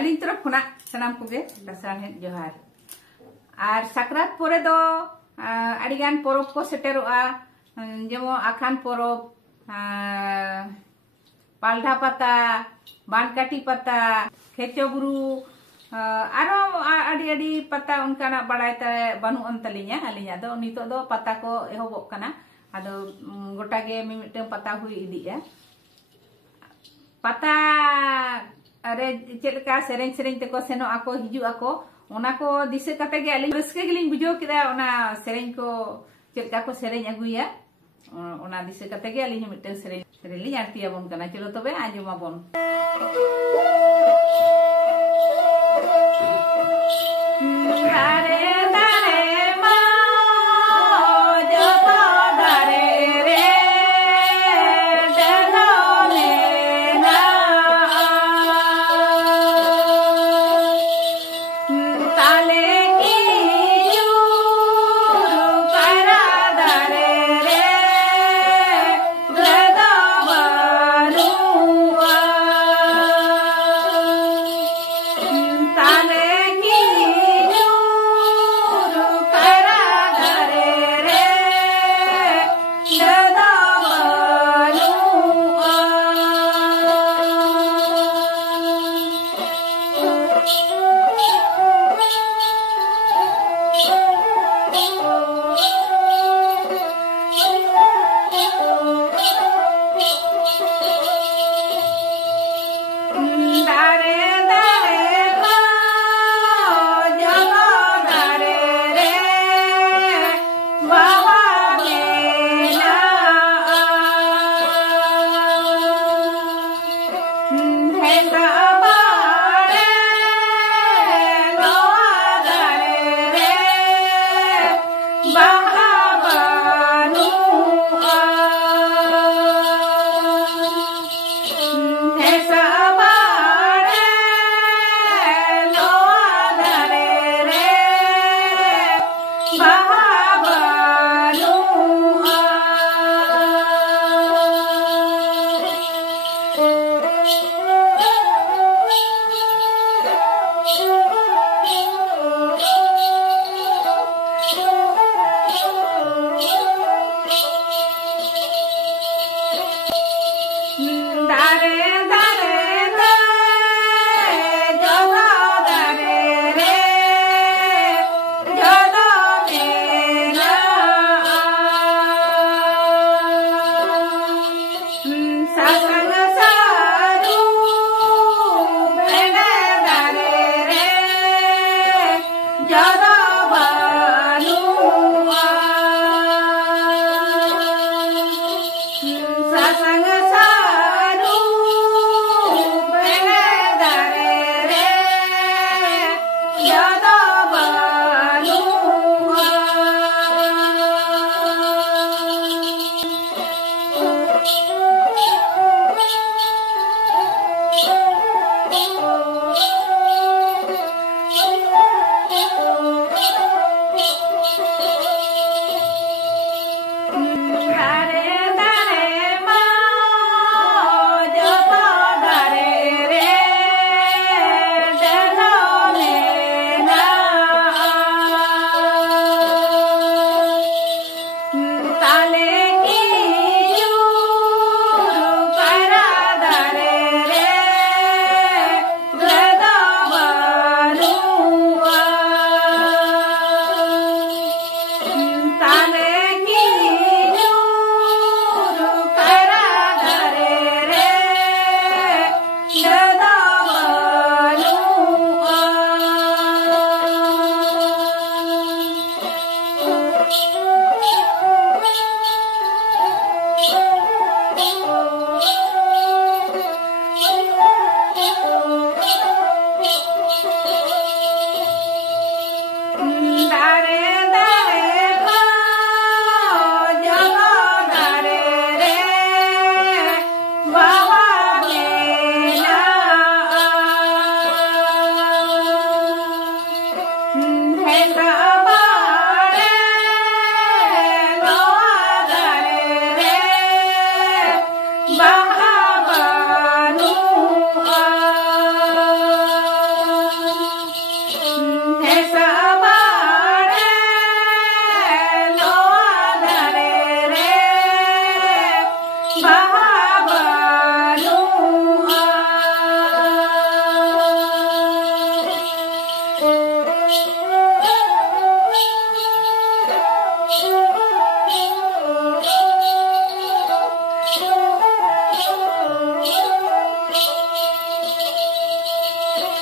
अलिन तरफ खुना सनाम कुगे दसाहें जोहार और साकरात पोरे दो अड़ीगान पोरब को सेटेरोआ जेमो आखान पोरब पाल्ढा पाता बानकाटी पाता खेचो बुरु आरो आड़ी आड़ी पता उनकाना बड़ाई तारे बानु अंतलिया अलिया दो नितो दो पता को एहोबोक कना आदो गोटागे मिमिटeng पता हुई इदिया पता अरे चेलका सेरेंग सेरेंग तेको सेनो आको हिजु आको ओना को दिसे कते गे अलिं रस्के गेलिं बुझो किदा ओना सेरेंग को चेलका को सेरेंग अगुया ओना दिसे कते गे अलिं मिमिटeng सेरेंग सेरेंग आरती आबोन कना चलो तबे आंजमाबोन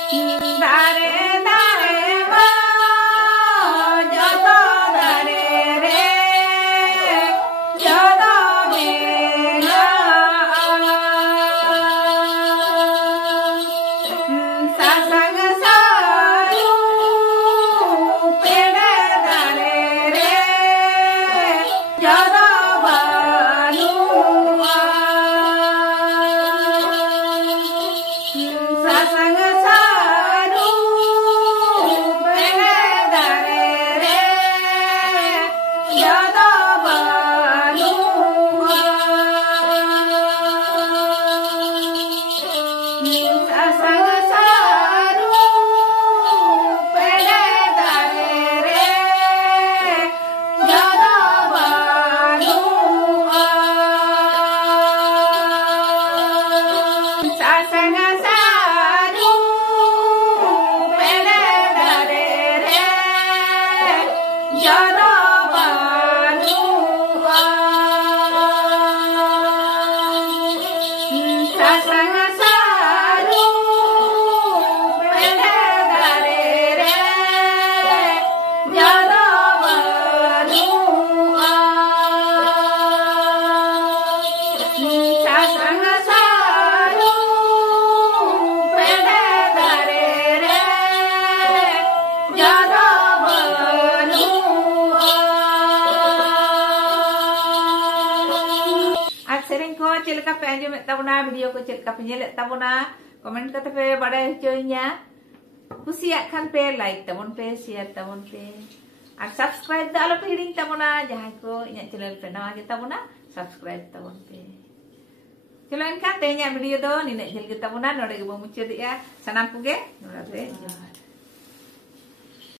Dare dare ma jodo dare re jodo bela sasang saru pede dare re jodo banu sasang Cilka pe anjum tabuna video ko cilka pe nyelek tabuna komen kata pe badai hocoi-nya kusiak kan pe like tabun pe share tabun pe ar subscribe da alo pe hiring tabuna jahan ko inya channel pe nawa ge tabuna subscribe tabun pe chalo enka tehnya video do ninek jel ge tabuna node ge muncul ya sanam puge node